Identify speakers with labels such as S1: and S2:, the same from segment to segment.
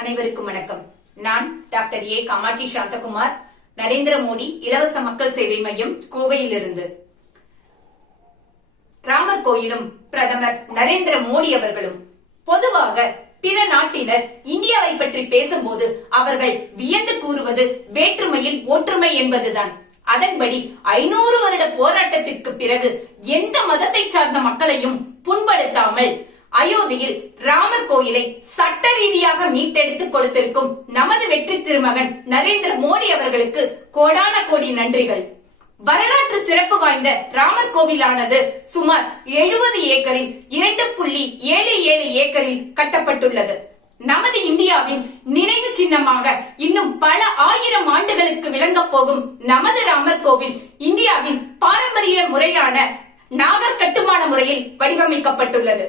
S1: அனைவருக்கும் வணக்கம். நான் டாக்டர் ஏ. காமாட்சி சாந்தகுமார். நரேந்திர மோடி இலவச மக்கள் சேவை மையம் கோவையிலிருந்து. ராமர் கோயிலும் பிரதமர் நரேந்திர மோடி அவர்களும். பொதுவாக பிற நாட்டினர் இந்தியாவை பற்றி பேசும்போது அவர்கள் வியந்து கூறுவது வேற்றுமையில் ஒற்றுமை என்பதுதான். அதன்படி ஐநூறு வருட போராட்டத்திற்கு பிறகு எந்த மதத்தை சார்ந்த மக்களையும் புண்படுத்தாமல் அயோத்தியில் ராமர் கோயிலை சட்ட ரீதியாக மீட்டெடுத்து கொடுத்திருக்கும் நமது வெற்றி திருமகன் நரேந்திர மோடி அவர்களுக்கு கோடான கோடி நன்றிகள். வரலாற்று சிறப்பு வாய்ந்த ராமர் கோவிலானது சுமார் எழுபது ஏக்கரில் இரண்டு புள்ளி ஏழு ஏழு ஏக்கரில் கட்டப்பட்டுள்ளது. நமது இந்தியாவின் நினைவு சின்னமாக இன்னும் பல ஆயிரம் ஆண்டுகளுக்கு விளங்கப் போகும் நமது ராமர் கோவில் இந்தியாவின் பாரம்பரிய முறையான நாகர் கட்டுமான முறையில் வடிவமைக்கப்பட்டுள்ளது.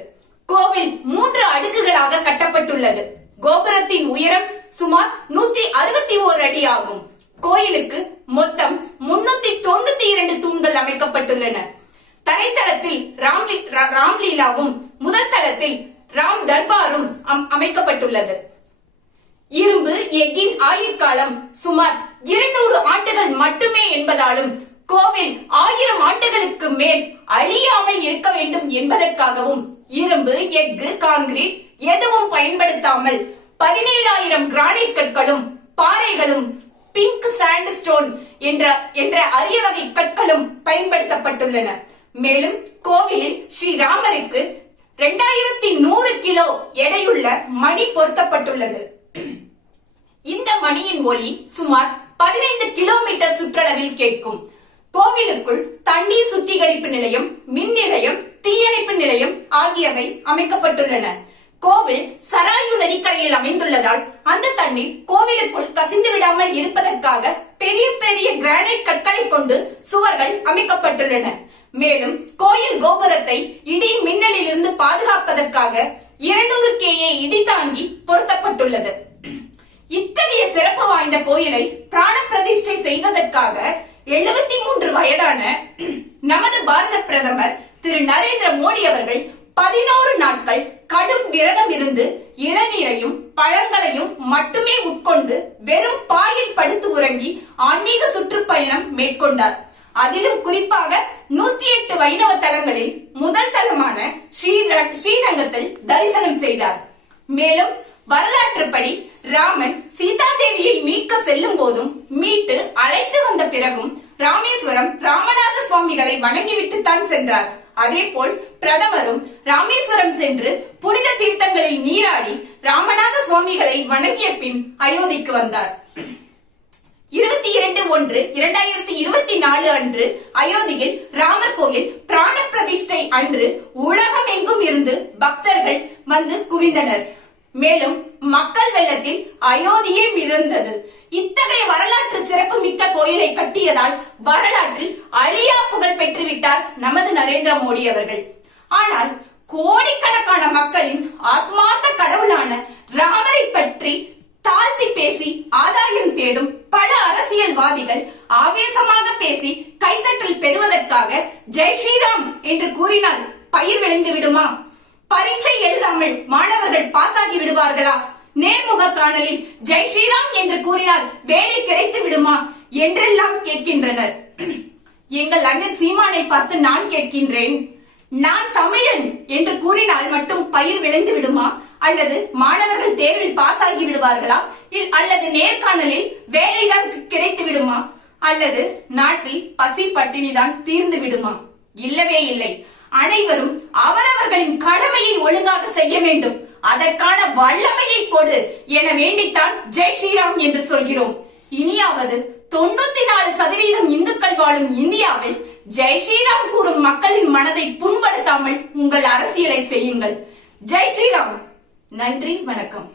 S1: கோவில் மூன்று அடுக்குகளாக கட்டப்பட்டுள்ளது. கோபுரத்தின் உயரம் சுமார் நூத்தி அறுபத்தி ஓர் அடி ஆகும். கோயிலுக்கு மொத்தம் முன்னூத்தி தொண்ணூத்தி இரண்டு தூண்கள் அமைக்கப்பட்டுள்ளன. தரைத்தளத்தில் ராம்லி ராம்லீலாவும் முதல் தளத்தில் ராம் தர்பாரும் அமைக்கப்பட்டுள்ளது. இரும்பு எஃகின் ஆயுட்காலம் சுமார் இருநூறு ஆண்டுகள் மட்டுமே என்பதாலும் கோவில் ஆயிரம் ஆண்டுகளுக்கு மேல் அழியாமல் இருக்க வேண்டும் என்பதற்காகவும் இரும்பு எஃகு கான்கிரீட் எதுவும் பயன்படுத்தாமல் பதினேழாயிரம் கிரானைட் கற்களும் பாறைகளும் பிங்க் சாண்ட்ஸ்டோன் என்ற என்ற அரிய வகை கற்களும் பயன்படுத்தப்பட்டுள்ளன. மேலும் கோவிலில் ஸ்ரீராமருக்கு இரண்டாயிரத்தி நூறு கிலோ எடையுள்ள மணி பொருத்தப்பட்டுள்ளது. இந்த மணியின் ஒளி சுமார் பதினைந்து கிலோமீட்டர் சுற்றளவில் கேட்கும். கோவிலுக்குள் தண்ணீர் சுத்திகரிப்பு நிலையம் மின் நிலையம் தீயணைப்பு நிலையம் ஆகியவை அமைக்கப்பட்டுள்ளன. கோவில் சராயு நதிக்கரையில் அமைந்துள்ளதால் அந்த தண்ணீர் கோவிலுக்குள் கசிந்து விடாமல் இருப்பதற்காக பெரிய பெரிய கிரானைட் கற்களை கொண்டு சுவர்கள் அமைக்கப்பட்டுள்ளன. மேலும் கோயில் கோபுரத்தை இடி மின்னலிலிருந்து பாதுகாப்பதற்காக இருநூறு கேஏ இடி தாங்கி பொருத்தப்பட்டுள்ளது. இத்தகைய சிறப்பு வாய்ந்த கோயிலை பிராண பிரதிஷ்டை செய்வதற்காக எழுபத்தி மூன்று வயதான நமது பாரத பிரதமர் திரு நரேந்திர மோடி அவர்கள் பதினோரு நாட்கள் கடும் விரதம் இருந்து இளநீரையும் பழங்களையும் மட்டுமே உட்கொண்டு வெறும் பாயில் படுத்து உறங்கி ஆன்மீக சுற்றுப்பயணம் மேற்கொண்டார். அதிலும் குறிப்பாக நூத்தி எட்டு வைணவ தலங்களில் முதல் தலமான ஸ்ரீரங்கத்தில் தரிசனம் செய்தார். மேலும் வரலாற்றுப்படி ராமன் சீதா தேவியை மீட்க செல்லும் போதும் மீட்டு அழைத்து வந்த பிறகும் ராமேஸ்வரம் ராமநாத சுவாமிகளை வணங்கிவிட்டுத்தான் சென்றார். அதேபோல் பிரதமரும் ராமேஸ்வரம் சென்று புனித தீர்த்தங்களில் நீராடி ராமநாத சுவாமிகளை வணங்கிய பின் அயோத்திக்கு வந்தார். இருபத்தி இரண்டு ஒன்று இரண்டாயிரத்தி இருபத்தி நாலு அன்று அயோத்தியில் ராமர் கோயில் பிராண பிரதிஷ்டை அன்று உலகம் எங்கும் இருந்து பக்தர்கள் வந்து குவிந்தனர். மேலும் மக்கள் வெள்ளத்தில் அயோத்தியே மிதந்தது. இத்தகைய வரலாற்று சிறப்பு மிக்க கோயிலை கட்டியதால் வரலாற்றில் அழியா விட்டார் நமது நரேந்திர மோடி அவர்கள். ஆனால் கோடிக்கணக்கான மக்களின் ஆத்மார்த்த கடவுளான ராமரை பற்றி தாழ்த்தி பேசி ஆதாயம் தேடும் பல அரசியல்வாதிகள் ஆவேசமாக பேசி கைத்தட்டல் பெறுவதற்காக ஜெய் ஸ்ரீராம் என்று கூறினால் பயிர் விளைந்து விடுமா? பரீட்சை எழுதாமல் மாணவர்கள் பாஸ் ஆகி விடுவார்களா? நேர்முக காணலில் ஜெய் ஸ்ரீராம் என்று கூறினால் வேலை கிடைத்து விடுமா? என்றெல்லாம் கேட்கின்றனர். எங்கள் அண்ணன் சீமானை பார்த்து நான் கேட்கின்றேன். நான் தமிழன் என்று கூறினால் மட்டும் பயிர் விளைந்து விடுமா? அல்லது மாணவர்கள் தேர்வில் பாஸ் ஆகி விடுவார்களா? இல்- அல்லது நேர்காணலில் வேலைதான் கிடைத்து விடுமா? அல்லது நாட்டில் பசி பட்டினிதான் தீர்ந்து விடுமா? இல்லவே இல்லை. அனைவரும் அவரவர்களின் கடமையை ஒழுங்காக செய்ய வேண்டும். அதற்கான வல்லமையை கொடு என வேண்டித்தான் ஜெய் ஸ்ரீராம் என்று சொல்கிறோம். இனியாவது தொண்ணூத்தி நாலு சதவீதம் இந்துக்கள் வாழும் இந்தியாவில் ஜெய் ஸ்ரீராம் கூறும் மக்களின் மனதை புண்படுத்தாமல் உங்கள் அரசியலை செய்யுங்கள். ஜெய் ஸ்ரீராம் நன்றி வணக்கம்.